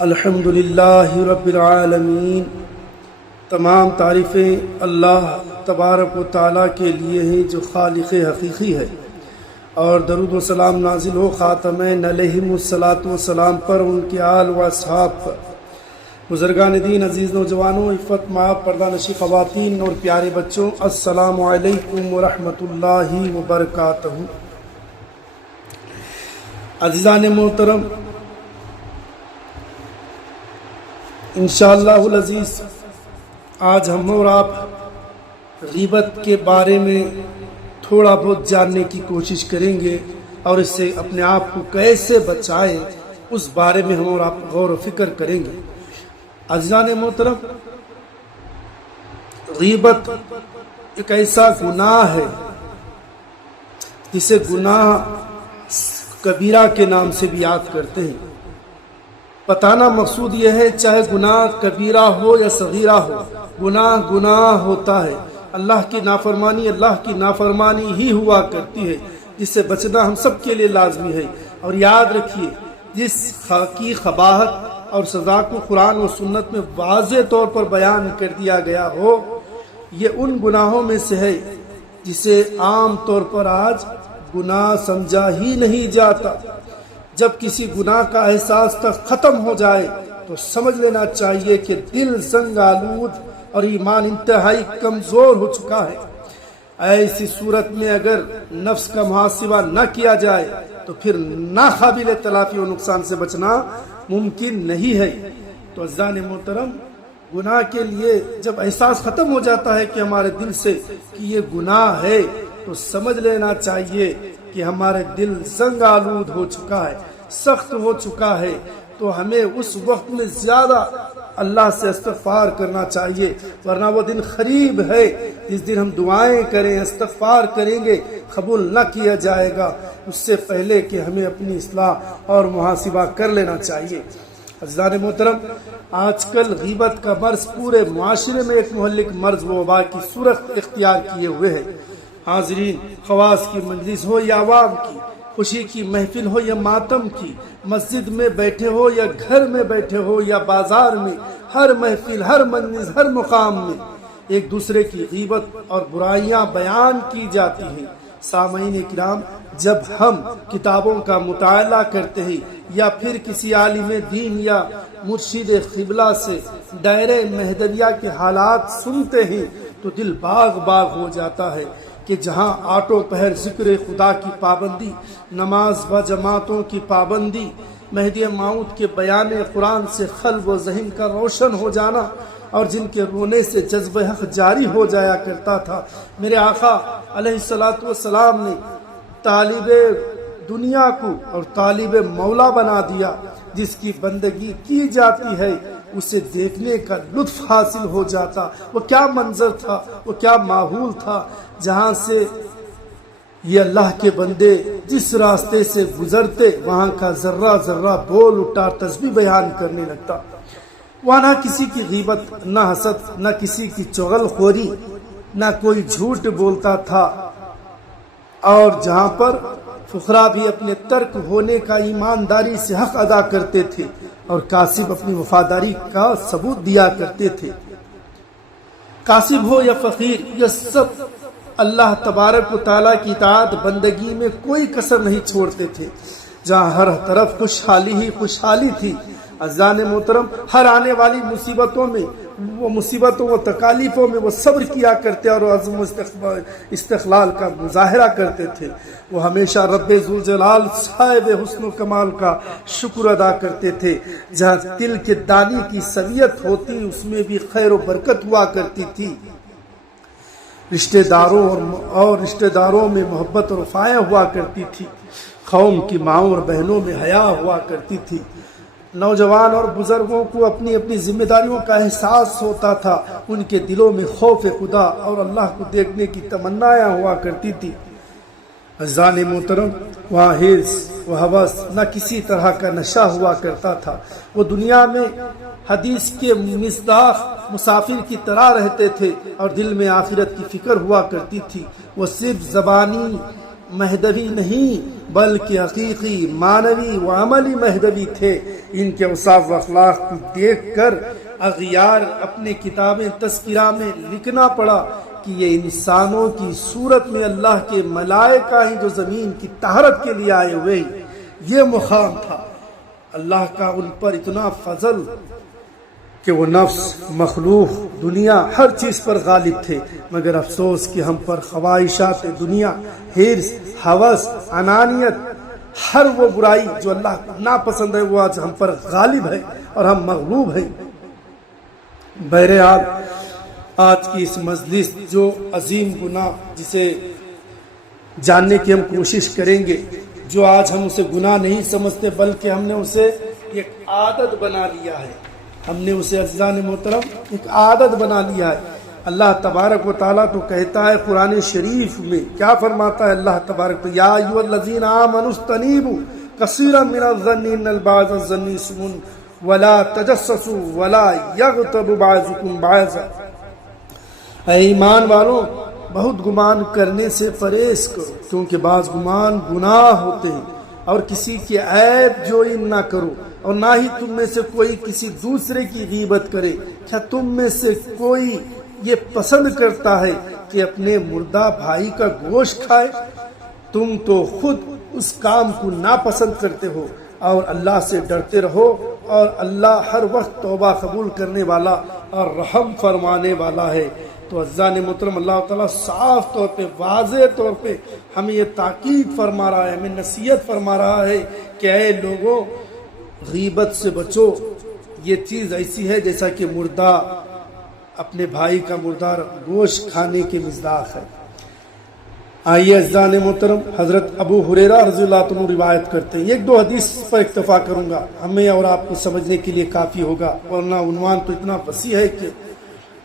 الحمدللہ رب العالمین۔ تمام تعریفیں اللہ تبارک و تعالیٰ کے لیے ہیں جو خالق حقیقی ہے، اور درود و سلام نازل ہو خاتمین علیہم الصلاۃ والسلام پر، ان کے آل و اصحاب پر۔ بزرگان دین، عزیز نوجوانوں، عفت مآب پردہ نشی خواتین اور پیارے بچوں، السلام علیکم ورحمۃ اللہ وبرکاتہ۔ عزیزان محترم، انشاءاللہ العزیز آج ہم اور آپ غیبت کے بارے میں تھوڑا بہت جاننے کی کوشش کریں گے، اور اس سے اپنے آپ کو کیسے بچائیں اس بارے میں ہم اور آپ غور و فکر کریں گے۔ عزیزان محترم، غیبت ایک ایسا گناہ ہے جسے گناہ کبیرہ کے نام سے بھی یاد کرتے ہیں۔ بتانا مقصود یہ ہے، چاہے گناہ کبیرہ ہو یا صغیرہ ہو، گناہ ہوتا ہے۔ اللہ کی نافرمانی ہی ہوا کرتی ہے، جس سے بچنا ہم سب کے لیے لازمی ہے۔ اور یاد رکھیے، جس کی قباحت اور سزا کو قرآن و سنت میں واضح طور پر بیان کر دیا گیا ہو، یہ ان گناہوں میں سے ہے جسے عام طور پر آج گناہ سمجھا ہی نہیں جاتا۔ جب کسی گناہ کا احساس تک ختم ہو جائے تو سمجھ لینا چاہیے کہ دل زنگ آلود اور ایمان انتہائی کمزور ہو چکا ہے۔ ایسی صورت میں اگر نفس کا محاسبہ نہ کیا جائے تو پھر ناقابل تلافی و نقصان سے بچنا ممکن نہیں ہے۔ تو عزیزان محترم، گناہ کے لیے جب احساس ختم ہو جاتا ہے کہ ہمارے دل سے کہ یہ گناہ ہے، تو سمجھ لینا چاہیے کہ ہمارے دل زنگ آلود ہو چکا ہے، سخت ہو چکا ہے۔ تو ہمیں اس وقت میں زیادہ اللہ سے استغفار کرنا چاہیے، ورنہ وہ دن قریب ہے جس دن ہم دعائیں کریں، استغفار کریں گے، قبول نہ کیا جائے گا۔ اس سے پہلے کہ ہمیں اپنی اصلاح اور محاسبہ کر لینا چاہیے۔ عزیزان محترم، آج کل غیبت کا مرض پورے معاشرے میں ایک مہلک مرض و وبا کی صورت اختیار کیے ہوئے ہے۔ حاضرین، خواص کی مجلس ہو یا عوام کی، خوشی کی محفل ہو یا ماتم کی، مسجد میں بیٹھے ہو یا گھر میں بیٹھے ہو یا بازار میں، ہر محفل، ہر مجلس، ہر مقام میں ایک دوسرے کی غیبت اور برائیاں بیان کی جاتی ہیں۔ سامعین کرام، جب ہم کتابوں کا مطالعہ کرتے ہیں یا پھر کسی عالم دین یا مرشد قبلہ سے دائرہ مہدویہ کے حالات سنتے ہیں تو دل باغ ہو جاتا ہے کہ جہاں آٹوں پہر ذکر خدا کی پابندی، نماز و جماعتوں کی پابندی، مہدی موعود کے بیان قرآن سے قلب و ذہن کا روشن ہو جانا، اور جن کے رونے سے جذب حق جاری ہو جایا کرتا تھا، میرے آقا علیہ الصلوۃ والسلام نے طالب دنیا کو اور طالب مولا بنا دیا۔ جس کی بندگی کی جاتی ہے اسے دیکھنے کا لطف حاصل ہو جاتا۔ وہ کیا منظر تھا، وہ کیا ماحول تھا، جہاں سے یہ اللہ کے بندے جس راستے سے گزرتے وہاں کا ذرہ ذرہ بول اٹھا، تسبیح بیان کرنے لگتا۔ وہاں نہ کسی کی غیبت، نہ حسد، نہ کسی کی چغل خوری، نہ کوئی جھوٹ بولتا تھا، اور جہاں پر فقراء بھی اپنے ترک ہونے کا ایمانداری سے حق ادا کرتے تھے، اور کاسب اپنی وفاداری کا ثبوت دیا کرتے تھے۔ کاسب ہو یا فقیر، یہ سب اللہ تبارک و تعالیٰ کی اطاعت بندگی میں کوئی کسر نہیں چھوڑتے تھے۔ جہاں ہر طرف خوشحالی ہی خوشحالی تھی، عزیزان محترم، ہر آنے والی مصیبتوں و تکالیفوں میں وہ صبر کیا کرتے اور عزم و استقلال کا مظاہرہ کرتے تھے۔ وہ ہمیشہ رب ذوالجلال صاحب حسن و کمال کا شکر ادا کرتے تھے۔ جہاں دل کے دانی کی سویت ہوتی، اس میں بھی خیر و برکت ہوا کرتی تھی۔ رشتہ داروں میں محبت اور وفایاں ہوا کرتی تھی۔ قوم کی ماؤں اور بہنوں میں حیا ہوا کرتی تھی۔ نوجوان اور بزرگوں کو اپنی اپنی ذمہ داریوں کا احساس ہوتا تھا۔ ان کے دلوں میں خوف خدا اور اللہ کو دیکھنے کی تمنائیں ہوا کرتی تھی۔ عزیزان محترم، وہاں حرص و ہوس نہ کسی طرح کا نشہ ہوا کرتا تھا۔ وہ دنیا میں حدیث کے مصداق مسافر کی طرح رہتے تھے، اور دل میں آخرت کی فکر ہوا کرتی تھی۔ وہ صرف زبانی مہدوی نہیں بلکہ حقیقی معنوی و عملی مہدوی تھے۔ ان کے اوصاف و اخلاق کو دیکھ کر اغیار اپنے کتابیں تذکرہ میں لکھنا پڑا کہ یہ انسانوں کی صورت میں اللہ کے ملائکہ ہیں جو زمین کی طہارت کے لیے آئے ہوئے ہیں۔ یہ مقام تھا اللہ کا ان پر اتنا فضل کہ وہ نفس، مخلوق، دنیا ہر چیز پر غالب تھے، مگر افسوس کہ ہم پر خواہشات دنیا، حرص، ہوس، انانیت، ہر وہ برائی جو اللہ کو ناپسند ہے وہ آج ہم پر غالب ہے اور ہم مغلوب ہیں۔ بہرحال آج کی اس مجلس جو عظیم گناہ جسے جاننے کی ہم کوشش کریں گے، جو آج ہم اسے گناہ نہیں سمجھتے بلکہ ہم نے اسے ایک عادت بنا لیا ہے، ہم نے اسے عزیزان محترم ایک عادت بنا لیا ہے۔ اللہ تبارک و تعالیٰ تو کہتا ہے قرآن شریف میں، کیا فرماتا ہے اللہ تبارک؟ یا ایھا الذین آمنوا اجتنبوا کثیرا من الظن ان البعض الظن اثم ولا تجسسوا ولا یغتب بعضکم بعضا۔ اے ایمان والوں، بہت گمان کرنے سے پرہیز کرو، کیونکہ بعض گمان گناہ ہوتے ہیں، اور کسی کی عیب جوئی نہ کرو، اور نہ ہی تم میں سے کوئی کسی دوسرے کی غیبت کرے۔ کیا تم میں سے کوئی یہ پسند کرتا ہے کہ اپنے مردہ بھائی کا گوشت کھائے؟ تم تو خود اس کام کو ناپسند کرتے ہو، اور اللہ سے ڈرتے رہو، اور اللہ ہر وقت توبہ قبول کرنے والا اور رحم فرمانے والا ہے۔ تو عزیزان محترم، اللہ تعالیٰ صاف طور پہ، واضح طور پہ ہمیں یہ تاکید فرما رہا ہے، ہمیں نصیحت فرما رہا ہے کہ اے لوگوں، غیبت سے بچو۔ یہ چیز ایسی ہے جیسا کہ مردہ اپنے بھائی کا مردار گوشت کھانے کے مصداق ہے۔ آئیے عزیزان محترم، حضرت ابو ہریرہ رضی اللہ عنہ روایت کرتے ہیں، ایک دو حدیث پر اکتفا کروں گا، ہمیں اور آپ کو سمجھنے کے لیے کافی ہوگا، ورنہ عنوان تو اتنا وسیع ہے کہ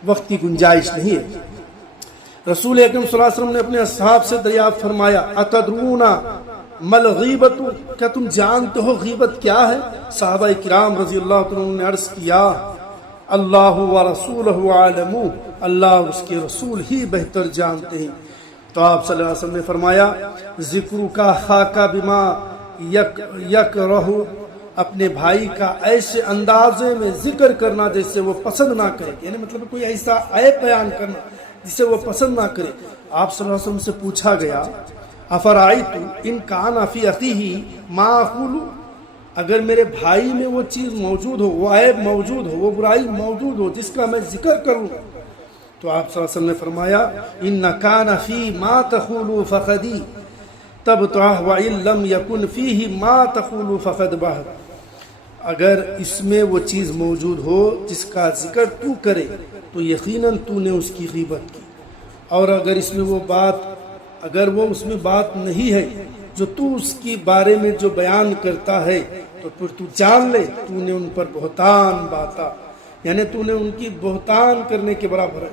وقت کی گنجائش نہیں ہے۔ رسول اکرم صلی اللہ علیہ وسلم نے اپنے اصحاب سے دریافت فرمایا، اتدرون ما الغیبۃ، کیا تم جانتے ہو غیبت کیا ہے؟ صحابہ کرام رضی اللہ عنہ نے عرض کیا، اللہ ورسولہ عالم، اللہ اور اس کے رسول ہی بہتر جانتے ہیں۔ تو آپ صلی اللہ علیہ وسلم نے فرمایا، ذکر کا خاکا بما یکرہ، اپنے بھائی کا ایسے اندازے میں ذکر کرنا جیسے وہ پسند نہ کرے، یعنی مطلب کوئی ایسا عیب بیان کرنا جسے وہ پسند نہ کرے۔ آپ صلی اللہ علیہ وسلم سے پوچھا گیا، افرائیت ان کان فی اخیہ ما اقول، اگر میرے بھائی میں وہ چیز موجود ہو، وہ عیب موجود ہو، وہ برائی موجود ہو جس کا میں ذکر کروں، تو آپ صلی اللہ علیہ وسلم نے فرمایا، ان کان فی ما تقول فقدی تبتعہ وان لم یکن فیہ ما تقول فقد بہر، اگر اس میں وہ چیز موجود ہو جس کا ذکر تو کرے تو یقیناً تو نے اس کی غیبت کی، اور اگر اس میں وہ بات نہیں ہے جو تو اس کی بارے میں جو بیان کرتا ہے، تو پھر تو جان لے تو نے ان پر بہتان باتا، یعنی تو نے ان کی بہتان کرنے کے برابر ہے۔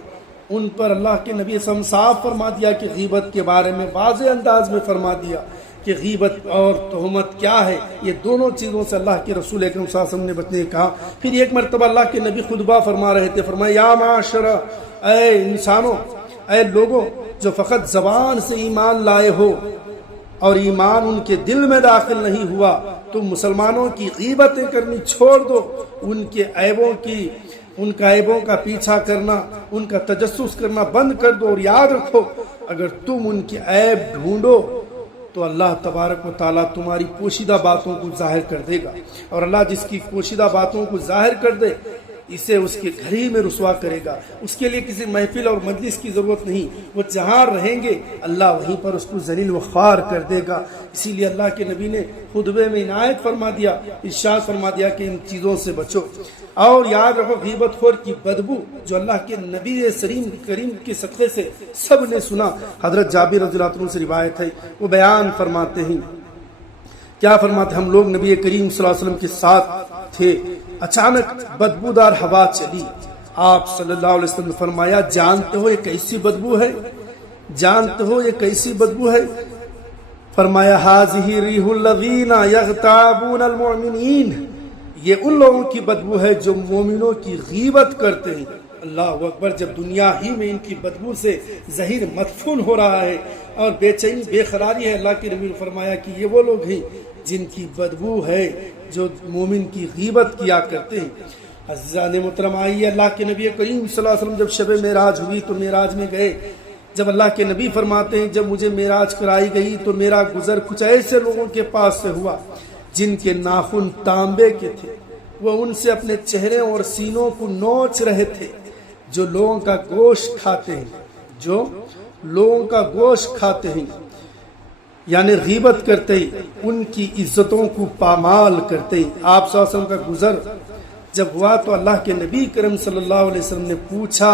ان پر اللہ کے نبی صلی اللہ علیہ وسلم صاف فرما دیا کہ غیبت کے بارے میں واضح انداز میں فرما دیا کہ غیبت اور تہمت کیا ہے، یہ دونوں چیزوں سے اللہ کے رسول اکرم صلی اللہ علیہ وسلم نے بچنے کہا۔ پھر ایک مرتبہ اللہ کے نبی خطبہ فرما رہے تھے، فرمایا، یا معاشر، اے انسانوں، اے لوگوں جو فقط زبان سے ایمان لائے ہو اور ایمان ان کے دل میں داخل نہیں ہوا، تم مسلمانوں کی غیبتیں کرنی چھوڑ دو، ان کا عیبوں کا پیچھا کرنا، ان کا تجسس کرنا بند کر دو، اور یاد رکھو اگر تم ان کی عیب ڈھونڈو تو اللہ تبارک و تعالیٰ تمہاری پوشیدہ باتوں کو ظاہر کر دے گا، اور اللہ جس کی پوشیدہ باتوں کو ظاہر کر دے اسے اس کے گھر ہی میں رسوا کرے گا۔ اس کے لیے کسی محفل اور مجلس کی ضرورت نہیں، وہ جہاں رہیں گے اللہ وہیں پر اس کو ذلیل و خوار کر دے گا۔ اسی لیے اللہ کے نبی نے خطبے میں عنایت فرما دیا، ارشاد فرما دیا کہ ان چیزوں سے بچو، اور یاد رکھو غیبت خور کی بدبو جو اللہ کے نبی کریم کے صدقے سے سب نے سنا۔ حضرت جابر رضی اللہ عنہ سے روایت ہے، وہ بیان فرماتے ہیں، کیا فرماتے، ہم لوگ نبی کریم صلی اللہ علیہ وسلم کے ساتھ تھے، اچانک بدبودار ہوا چلی، آپ صلی اللہ علیہ وسلم نے فرمایا، جانتے ہو یہ کیسی بدبو ہے؟ جانتے ہو یہ کیسی بدبو ہے؟ فرمایا، ھذہ ریح الذین یغتابون المؤمنین، یہ ان لوگوں کی بدبو ہے جو مومنوں کی غیبت کرتے ہیں۔ اللہ اکبر، جب دنیا ہی میں ان کی بدبو سے ظہیر مدفون ہو رہا ہے اور بے چینی بے قراری ہے، اللہ کے نبی نے فرمایا کہ یہ وہ لوگ ہیں جن کی بدبو ہے جو مومن کی غیبت کیا کرتے ہیں۔ عزیزان محترم، آئیے اللہ کے نبی کریم صلی اللہ علیہ وسلم جب شب معراج ہوئی تو معراج میں گئے۔ جب اللہ کے نبی فرماتے ہیں جب مجھے معراج کرائی گئی تو میرا گزر کچھ ایسے لوگوں کے پاس سے ہوا جن کے ناخن تانبے کے تھے، وہ ان سے اپنے چہرے اور سینوں کو نوچ رہے تھے۔ جو لوگوں کا گوشت کھاتے ہیں، جو لوگوں کا گوشت کھاتے ہیں یعنی غیبت کرتے ہیں، ان کی عزتوں کو پامال کرتے ہیں۔ آپ صلی اللہ علیہ وسلم کا گزر جب ہوا تو اللہ کے نبی کرم صلی اللہ علیہ وسلم نے پوچھا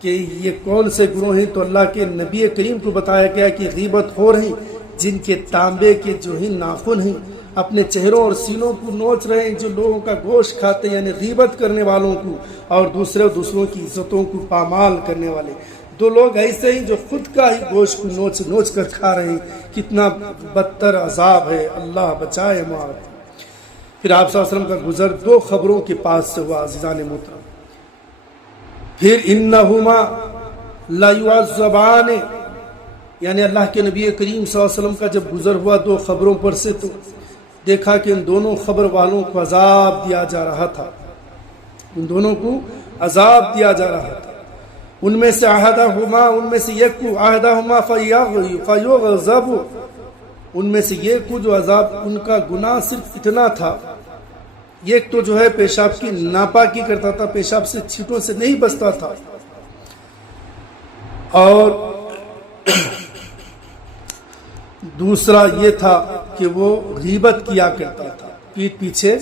کہ یہ کون سے گروہ ہیں، تو اللہ کے نبی کریم کو بتایا گیا کہ غیبت خور ہیں جن کے تانبے کے جو ہیں ناخن ہیں اپنے چہروں اور سینوں کو نوچ رہے ہیں، جو لوگوں کا گوشت کھاتے ہیں یعنی غیبت کرنے والوں کو، اور دوسروں کی عزتوں کو پامال کرنے والے۔ دو لوگ ایسے ہیں جو خود کا ہی گوشت کو نوچ نوچ کر کھا رہے ہیں، کتنا بدتر عذاب ہے، اللہ بچائے ہمارا۔ پھر آپ صلی اللہ علیہ وسلم کا گزر دو خبروں کے پاس سے ہوا عزیزان محترم۔ پھر انہما لا یعذبان، یعنی اللہ کے نبی کریم صلی اللہ علیہ وسلم کا جب گزر ہوا دو خبروں پر سے تو دیکھا کہ ان دونوں خبر والوں کو عذاب دیا جا رہا تھا، ان دونوں کو عذاب دیا جا رہا تھا۔ ان میں سے احدہما، ان میں سے ایک کو احدہما فیغضب، ان میں سے ایک کو جو عذاب، ان کا گناہ صرف اتنا تھا، ایک تو جو ہے پیشاب کی ناپاکی کرتا تھا، پیشاب سے چھینٹوں سے نہیں بچتا تھا، اور دوسرا یہ تھا کہ وہ غیبت کیا کرتا تھا، پیٹھ پیچھے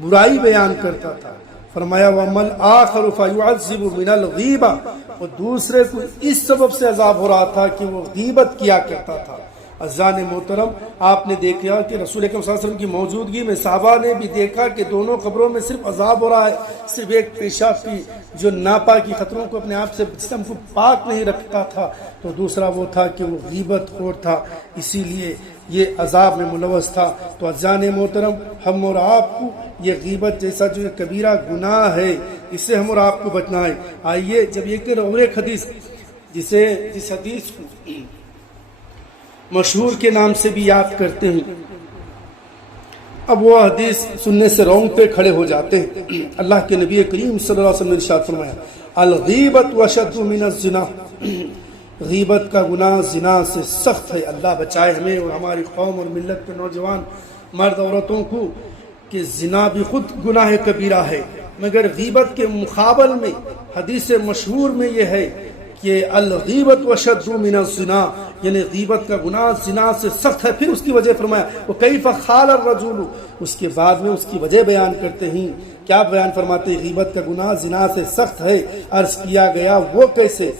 برائی بیان کرتا تھا۔ فرمایا وَمَلْ آخَرُ فَيُعَذِّبُ مِنَ الْغِیبَةِ، اور دوسرے کو اس سبب سے عذاب ہو رہا تھا کہ وہ غیبت کیا کرتا تھا۔ عزیزان محترم، آپ نے دیکھا کہ رسول اکرم صلی اللہ علیہ وسلم کی موجودگی میں صحابہ نے بھی دیکھا کہ دونوں قبروں میں صرف عذاب ہو رہا ہے، صرف ایک پیشاب کی جو ناپاکی خطروں کو اپنے آپ سے جسم کو پاک نہیں رکھتا تھا، تو دوسرا وہ تھا کہ وہ غیبت خور تھا، اسی لیے یہ عذاب میں ملوث تھا۔ تو عزیزان محترم، ہم اور آپ کو یہ غیبت جیسا جو کبیرہ گناہ ہے اس سے ہم اور آپ کو بچنا ہے۔ آئیے جب اور ایک حدیث جس حدیث کو مشہور کے نام سے بھی یاد کرتے ہیں، اب وہ حدیث سننے سے رونگٹے کھڑے ہو جاتے ہیں۔ اللہ کے نبی کریم صلی اللہ علیہ وسلم نے ارشاد فرمایا الغیبت واشد من الزنا، غیبت کا گناہ زنا سے سخت ہے۔ اللہ بچائے ہمیں اور ہماری قوم اور ملت کے نوجوان مرد عورتوں کو کہ زنا بھی خود گناہ کبیرہ ہے، مگر غیبت کے مقابل میں حدیث مشہور میں یہ ہے کہ الغیبت واشد من الزنا، یعنی غیبت کا گناہ زنا سے سخت ہے۔ پھر اس کی وجہ فرمایا وکیف قال الرجل، اس کے بعد میں اس کی وجہ بیان کرتے ہیں۔ کیا بیان فرماتے ہیں؟ غیبت کا گناہ زنا سے سخت ہے۔ عرض کیا گیا وہ کیسے؟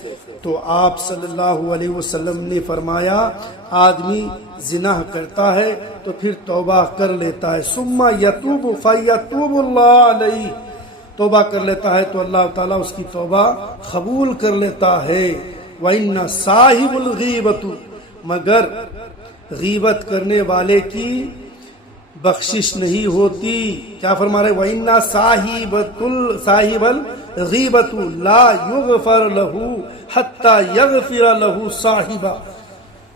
تو آپ صلی اللہ علیہ وسلم نے فرمایا آدمی زنا کرتا ہے تو پھر توبہ کر لیتا ہے، ثم یتوب فیتوب اللہ علیہ، توبہ کر لیتا ہے تو اللہ تعالیٰ اس کی توبہ قبول کر لیتا ہے۔ وَإِنَّ صَاحِبُ الْغِیبَةُ، مگر غیبت کرنے والے کی بخشش نہیں ہوتی۔ کیا فرما رہے؟ وَإِنَّ صَاحِبَ الْغِیبَةُ لَا يُغْفَرْ لَهُ حَتَّى يَغْفِرَ لَهُ صَاحِبًا،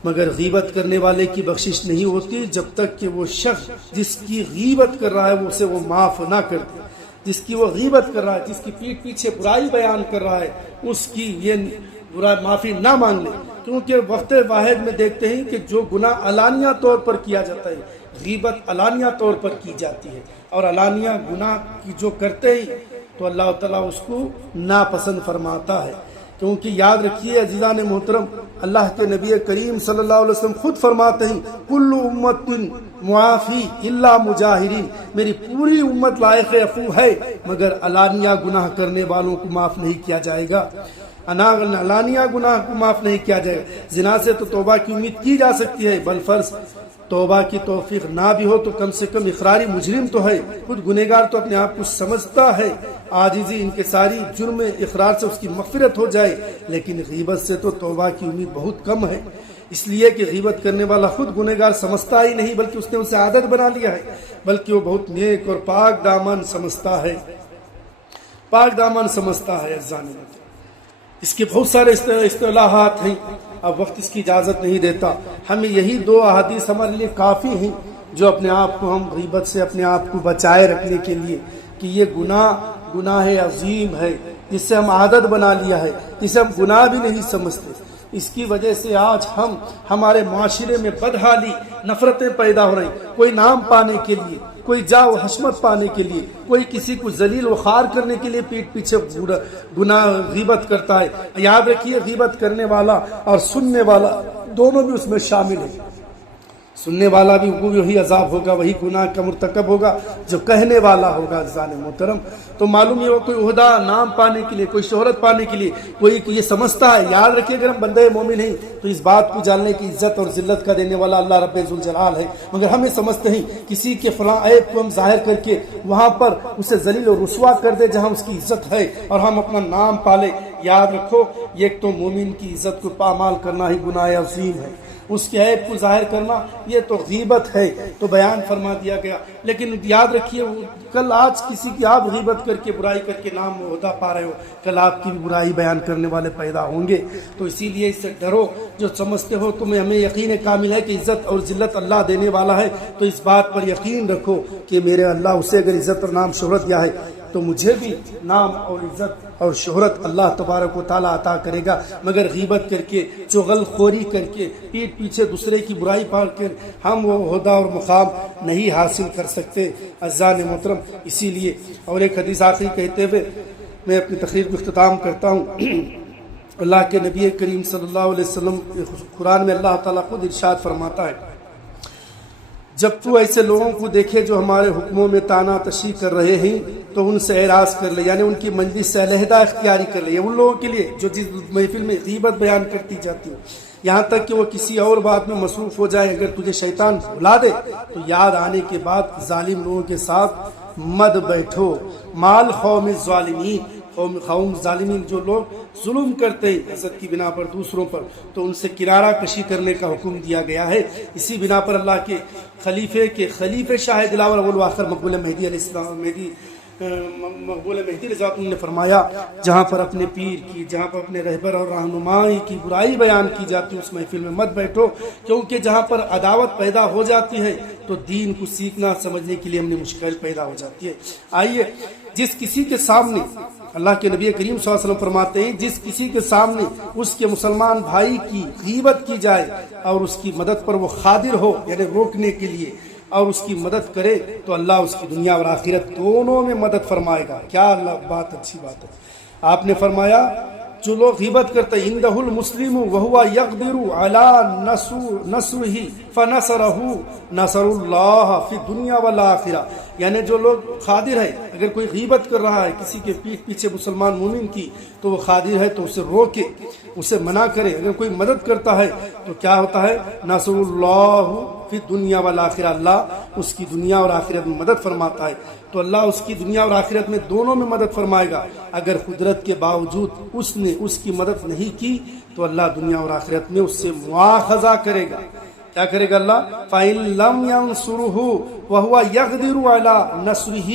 مگر غیبت کرنے والے کی بخشش نہیں ہوتی جب تک کہ وہ شخص جس کی غیبت کر رہا ہے اسے وہ معاف نہ کر دے، جس کی وہ غیبت کر رہا ہے، جس کی پیٹھ پیچھے برائی بیان کر رہا ہے، اس کی یہ برائی معافی نہ مانگ لے۔ کیونکہ وقت واحد میں دیکھتے ہیں کہ جو گناہ علانیہ طور پر کیا جاتا ہے، غیبت علانیہ طور پر کی جاتی ہے، اور علانیہ گناہ کی جو کرتے ہیں تو اللہ تعالیٰ اس کو ناپسند فرماتا ہے۔ کیونکہ یاد رکھیے عزیزان محترم، اللہ کے نبی کریم صلی اللہ علیہ وسلم خود فرماتے ہیں کل امت معافی الا مجاہرین، میری پوری امت لائق عفو ہے مگر علانیہ گناہ کرنے والوں کو معاف نہیں کیا جائے گا، علانیہ گناہ کو معاف نہیں کیا جائے گا۔ زنا سے تو توبہ کی امید کی جا سکتی ہے، بل فرض توبہ کی توفیق نہ بھی ہو تو کم سے کم اقراری مجرم تو ہے، خود گنہگار تو اپنے آپ کو سمجھتا ہے، عاجزی انکساری جرم اقرار سے اس کی مغفرت ہو جائے، لیکن غیبت سے تو توبہ کی امید بہت کم ہے، اس لیے کہ غیبت کرنے والا خود گنہگار سمجھتا ہی نہیں بلکہ اس نے اسے عادت بنا لیا ہے، بلکہ وہ بہت نیک اور پاک دامن سمجھتا ہے۔ پاک دامن سمجھتا ہے عزیزان مطلب۔ اس کے بہت سارے اصطلاحات ہیں، اب وقت اس کی اجازت نہیں دیتا، ہمیں یہی 2 احادیث ہمارے لیے کافی ہیں جو اپنے آپ کو ہم غیبت سے اپنے آپ کو بچائے رکھنے کے لیے کہ یہ گناہ عظیم ہے جس سے ہم عادت بنا لیا ہے، جسے ہم گناہ بھی نہیں سمجھتے۔ اس کی وجہ سے آج ہمارے معاشرے میں بدحالی، نفرتیں پیدا ہو رہی، کوئی نام پانے کے لیے، کوئی جا و حشمت پانے کے لیے، کوئی کسی کو ذلیل و خوار کرنے کے لیے پیٹ پیچھے گناہ غیبت کرتا ہے۔ یاد رکھیے غیبت کرنے والا اور سننے والا دونوں بھی اس میں شامل ہیں۔ سننے والا بھی وہی عذاب ہوگا، وہی گناہ کا مرتکب ہوگا جو کہنے والا ہوگا عزیزان محترم۔ تو معلوم یہ ہو کوئی عہدہ نام پانے کے لیے، کوئی شہرت پانے کے لیے، کوئی یہ سمجھتا ہے، یاد رکھیے اگر ہم بندے مومن ہیں تو اس بات کو جاننے کی عزت اور ذلت کا دینے والا اللہ رب ذوالجلال ہے، مگر ہم یہ سمجھتے ہیں کسی کے فلاں عیب کو ہم ظاہر کر کے وہاں پر اسے ذلیل و رسوا کر دے جہاں اس کی عزت ہے اور ہم اپنا نام پالے۔ یاد رکھو یہ ایک تو مومن کی عزت کو پامال کرنا ہی گناہ عظیم ہے، اس کے عیب کو ظاہر کرنا یہ تو غیبت ہے، تو بیان فرما دیا گیا۔ لیکن یاد رکھیے کل آج کسی کی آپ غیبت کر کے برائی کر کے نام عہدہ پا رہے ہو، کل آپ کی بھی برائی بیان کرنے والے پیدا ہوں گے۔ تو اسی لیے اس سے ڈرو، جو سمجھتے ہو تمہیں ہمیں یقین کامل ہے کہ عزت اور ذلت اللہ دینے والا ہے، تو اس بات پر یقین رکھو کہ میرے اللہ اسے اگر عزت اور نام شہرت دیا ہے تو مجھے بھی نام اور عزت اور شہرت اللہ تبارک و تعالیٰ عطا کرے گا، مگر غیبت کر کے، چغل خوری کر کے، پیٹ پیچھے دوسرے کی برائی پال کر ہم وہ عہدہ اور مقام نہیں حاصل کر سکتے عزیزان محترم۔ اسی لیے اور ایک حدیث آخری کہتے ہوئے میں اپنی تقریر کو اختتام کرتا ہوں۔ اللہ کے نبی کریم صلی اللہ علیہ وسلم قرآن میں اللہ تعالیٰ خود ارشاد فرماتا ہے، جب تو ایسے لوگوں کو دیکھے جو ہمارے حکموں میں تانا تشی کر رہے ہیں تو ان سے اعراض کر لے، یعنی ان کی مجلس سے علیحدہ اختیاری کر لے، ان لوگوں کے لیے جو جس محفل میں غیبت بیان کرتی جاتی ہے، یہاں تک کہ وہ کسی اور بات میں مصروف ہو جائے، اگر تجھے شیطان بلا دے تو یاد آنے کے بعد ظالم لوگوں کے ساتھ مت بیٹھو، مال قوم الظالمین، قوم ظالمین جو لوگ ظلم کرتے ہیں عزت کی بنا پر دوسروں پر، تو ان سے کنارہ کشی کرنے کا حکم دیا گیا ہے۔ اسی بنا پر اللہ کے خلیفے شاہ دلاور اول و آخر مقبول مہدی علیہ السلام مقبول مہدی رضا اللہ عنہ نے فرمایا، جہاں پر اپنے پیر کی، جہاں پر اپنے رہبر اور رہنمائی کی برائی بیان کی جاتی ہے اس محفل میں مت بیٹھو، کیونکہ جہاں پر عداوت پیدا ہو جاتی ہے تو دین کو سیکھنا سمجھنے کے لیے ہم نے مشکل پیدا ہو جاتی ہے۔ آئیے جس کسی کے سامنے اللہ کے نبی کریم صلی اللہ علیہ وسلم فرماتے ہیں جس کسی کے سامنے اس کے مسلمان بھائی کی غیبت کی جائے اور اس کی مدد پر وہ قادر ہو، یعنی روکنے کے لیے، اور اس کی مدد کرے تو اللہ اس کی دنیا اور آخرت دونوں میں مدد فرمائے گا۔ کیا اللہ بات اچھی بات ہے۔ آپ نے فرمایا جو لوگ غیبت کرتے ہیں عندہ المسلم وہو یقدر علی نصرہ فنصرہ نصر اللہ فی الدنیا والآخرہ، یعنی جو لوگ قادر ہے، اگر کوئی غیبت کر رہا ہے کسی کے پیٹھ پیچھے مسلمان مومن کی تو وہ قادر ہے تو اسے روکے، اسے منع کرے۔ اگر کوئی مدد کرتا ہے تو کیا ہوتا ہے، نصر اللہ فی الدنیا والآخرہ، اللہ اس کی دنیا اور آخرت میں مدد فرماتا ہے۔ تو اللہ اس کی دنیا اور آخرت میں دونوں میں مدد فرمائے گا۔ اگر قدرت کے باوجود اس نے اس کی مدد نہیں کی تو اللہ دنیا اور آخرت میں اس سے مواخذہ کرے گا۔ کیا کرے گا اللہ؟ فَإِن لَمْ يَنْصُرْهُ وَهُوَ يَقْدِرُ عَلَى نَصْرِهِ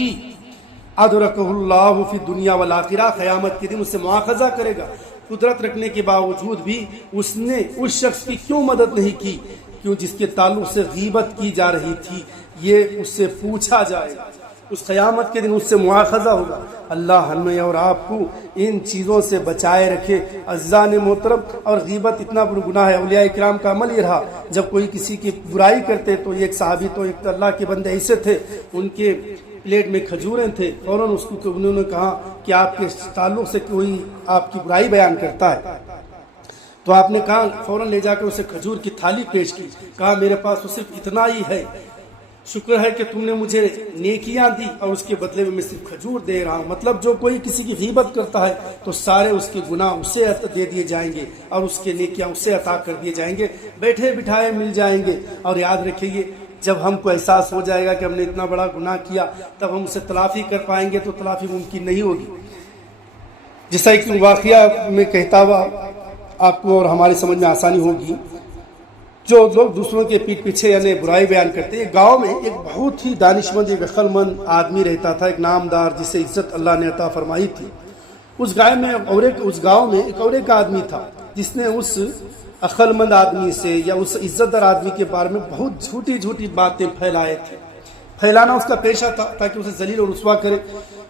أَدْرَكَهُ اللَّهُ فِي الدُّنْيَا وَالْآخِرَةِ، قیامت کے دن اس سے مواخذہ کرے گا۔ قدرت رکھنے کے باوجود بھی اس نے اس شخص کی کیوں مدد نہیں کی؟ کیوں؟ جس کے تعلق سے غیبت کی جا رہی تھی، یہ اس سے پوچھا جائے گا، اس قیامت کے دن اس سے مواخذہ ہوگا۔ اللہ ہمیں اور آپ کو ان چیزوں سے بچائے رکھے عزیزان محترم۔ اور غیبت اتنا بڑا گناہ ہے، اولیاء کرام کا عمل یہ رہا، جب کوئی کسی کی برائی کرتے تو ایک صحابی تو ایک اللہ کے بندے ایسے تھے، ان کے پلیٹ میں کھجوریں تھے، فوراً اس کو انہوں نے کہا کہ آپ کے تعلق سے کوئی آپ کی برائی بیان کرتا ہے، تو آپ نے کہا فوراً لے جا کر اسے کھجور کی تھالی پیش کی، کہا میرے پاس تو صرف اتنا ہی ہے، شکر ہے کہ تم نے مجھے نیکیاں دی اور اس کے بدلے میں صرف کھجور دے رہا ہوں۔ مطلب جو کوئی کسی کی غیبت کرتا ہے تو سارے اس کے گناہ اسے دے دیے جائیں گے اور اس کے نیکیاں اسے عطا کر دیے جائیں گے، بیٹھے بٹھائے مل جائیں گے۔ اور یاد رکھیے جب ہم کو احساس ہو جائے گا کہ ہم نے اتنا بڑا گناہ کیا تب ہم اسے تلافی کر پائیں گے، تو تلافی ممکن نہیں ہوگی۔ جیسا ایک واقعہ میں کہتا ہوا آپ کو اور ہماری سمجھ میں آسانی ہوگی، جو لوگ دوسروں کے پیٹ پیچھے یعنی برائی بیان کرتے ہیں. گاؤں میں ایک بہت ہی دانشمند ایک عقل مند آدمی رہتا تھا, ایک نامدار جسے عزت اللہ نے عطا فرمائی تھی. اس گاؤں میں ایک اور ایک آدمی تھا جس نے اس عقل مند آدمی سے یا اس عزت دار آدمی کے بارے میں بہت جھوٹی باتیں پھیلائے تھے. پھیلانا اس کا پیشہ تھا تاکہ اسے ذلیل اور رسوا کرے.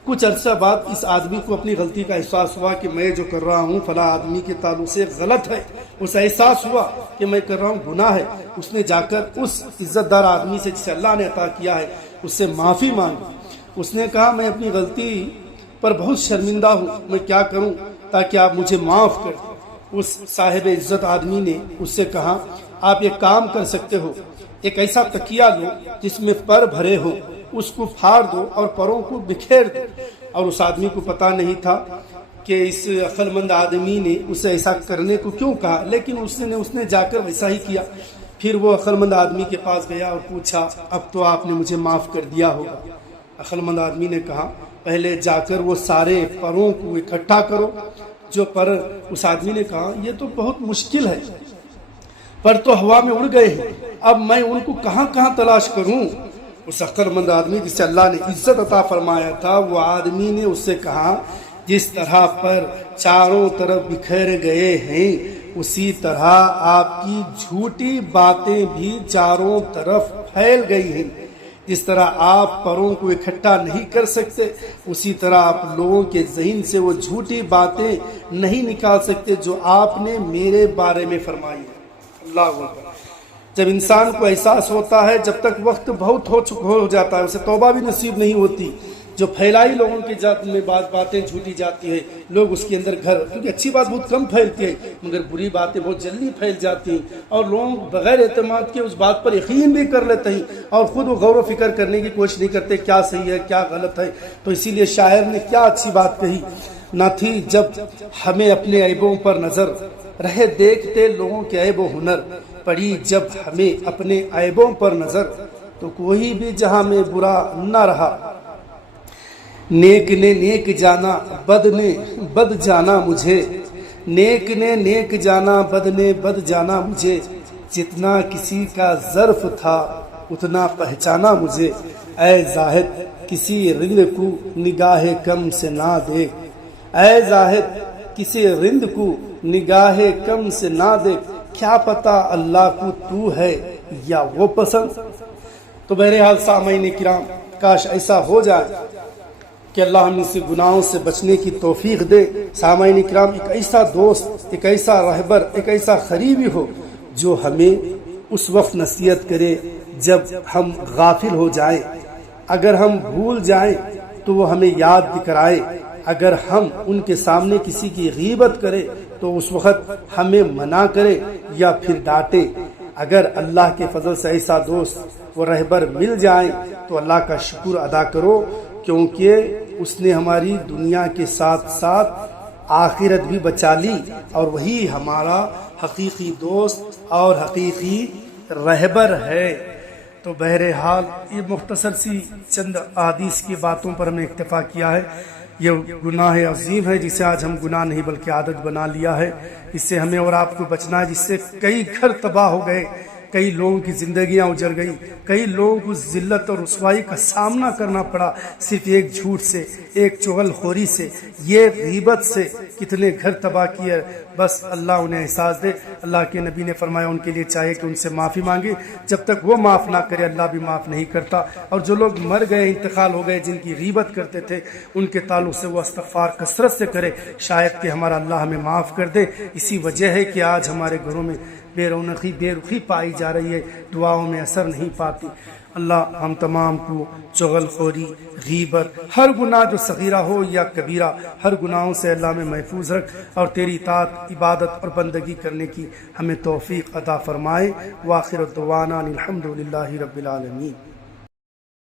کچھ عرصہ بعد اس آدمی کو اپنی غلطی کا احساس ہوا کہ میں جو کر رہا ہوں فلاں آدمی کے تعلق سے غلط ہے. اسے احساس ہوا کہ میں کر رہا ہوں گناہ ہے. اس نے جا کر اس عزت دار آدمی سے جسے اللہ نے عطا کیا ہے اس سے معافی مانگی. اس نے کہا میں اپنی غلطی پر بہت شرمندہ ہوں, میں کیا کروں تاکہ آپ مجھے معاف کر دیں. اس صاحب عزت آدمی نے اس سے کہا آپ ایک کام کر سکتے ہو, ایک ایسا تکیہ لو جس میں پر بھرے ہو, اس کو پھاڑ دو اور پروں کو بکھیر دو. اور اس آدمی کو پتا نہیں تھا کہ اس عقل مند آدمی نے اسے ایسا کرنے کو کیوں کہا, لیکن اس نے جا کر ویسا ہی کیا. پھر وہ عقل مند آدمی کے پاس گیا اور پوچھا اب تو آپ نے مجھے معاف کر دیا ہوگا. عقل مند آدمی نے کہا پہلے جا کر وہ سارے پروں کو اکٹھا کرو. جو پر اس آدمی نے کہا یہ تو بہت مشکل ہے, پر تو ہوا میں اڑ گئے ہیں, اب میں ان کو کہاں تلاش کروں. اس عقل مند آدمی جسے اللہ نے عزت عطا فرمایا تھا وہ آدمی نے اس سے کہا جس طرح پر چاروں طرف بکھر گئے ہیں اسی طرح آپ کی جھوٹی باتیں بھی چاروں طرف پھیل گئی ہیں. جس طرح آپ پروں کو اکٹھا نہیں کر سکتے اسی طرح آپ لوگوں کے ذہن سے وہ جھوٹی باتیں نہیں نکال سکتے جو آپ نے میرے بارے میں فرمائی ہے. اللہ اکبر. جب انسان کو احساس ہوتا ہے جب تک وقت بہت ہو جاتا ہے اسے توبہ بھی نصیب نہیں ہوتی. جو پھیلائی لوگوں کی ذات میں باتیں جھوٹی جاتی ہے لوگ اس کے اندر کیونکہ اچھی بات بہت کم پھیلتی ہے مگر بری باتیں بہت جلدی پھیل جاتی ہیں اور لوگ بغیر اعتماد کے اس بات پر یقین بھی کر لیتے ہیں اور خود وہ غور و فکر کرنے کی کوشش نہیں کرتے کیا صحیح ہے کیا غلط ہے. تو اسی لیے شاعر نے کیا اچھی بات کہی نہ تھی جب ہمیں اپنے عیبوں پر نظر رہے دیکھتے لوگوں کے عیب و ہنر, پڑی جب ہمیں اپنے عیبوں پر نظر تو کوئی بھی جہاں میں برا نہ رہا. نیک نے نیک جانا بد نے بد جانا مجھے, نیک نے نیک جانا بد نے بد جانا مجھے, جتنا کسی کا ظرف تھا اتنا پہچانا مجھے. اے زاہد کسی رند کو نگاہ کم سے نہ دیکھ, اے زاہد کسی رند کو نگاہ کم سے نہ دیکھ, کیا پتا اللہ کو تو ہے یا وہ پسند. تو بہرحال سامعین کرام کاش ایسا ہو جائے کہ اللہ ہم سے گناہوں سے بچنے کی توفیق دے. سامعین کرام ایک ایسا دوست ایک ایسا رہبر ایک ایسا قریبی ہو جو ہمیں اس وقت نصیحت کرے جب ہم غافل ہو جائیں, اگر ہم بھول جائیں تو وہ ہمیں یاد دکھائے, اگر ہم ان کے سامنے کسی کی غیبت کرے تو اس وقت ہمیں منع کرے یا پھر ڈانٹے. اگر اللہ کے فضل سے ایسا دوست و رہبر مل جائیں تو اللہ کا شکر ادا کرو, کیونکہ اس نے ہماری دنیا کے ساتھ ساتھ آخرت بھی بچا لی اور وہی ہمارا حقیقی دوست اور حقیقی رہبر ہے. تو بہرحال یہ مختصر سی چند احادیث کی باتوں پر ہم نے اکتفا کیا ہے. یہ گناہ عظیم ہے جسے آج ہم گناہ نہیں بلکہ عادت بنا لیا ہے. اس سے ہمیں اور آپ کو بچنا ہے جس سے کئی گھر تباہ ہو گئے, کئی لوگوں کی زندگیاں اجڑ گئی, کئی لوگوں کو ذلت اور رسوائی کا سامنا کرنا پڑا صرف ایک جھوٹ سے, ایک چغل خوری سے, یہ غیبت سے کتنے گھر تباہ کیے. بس اللہ انہیں احساس دے. اللہ کے نبی نے فرمایا ان کے لیے چاہیے کہ ان سے معافی مانگے, جب تک وہ معاف نہ کرے اللہ بھی معاف نہیں کرتا. اور جو لوگ مر گئے انتقال ہو گئے جن کی غیبت کرتے تھے ان کے تعلق سے وہ استغفار کثرت سے کرے, شاید کہ ہمارا اللہ ہمیں معاف کر دے. اسی وجہ ہے کہ آج ہمارے گھروں میں بے رونقی بے رخی پائی جا رہی ہے, دعاؤں میں اثر نہیں پاتی. اللہ ہم تمام کو چغل خوری غیبت ہر گناہ جو صغیرہ ہو یا کبیرہ ہر گناہوں سے اللہ میں محفوظ رکھ اور تیری اطاعت عبادت اور بندگی کرنے کی ہمیں توفیق عطا فرمائے. وآخر دعوانا الحمد للہ رب العالمین.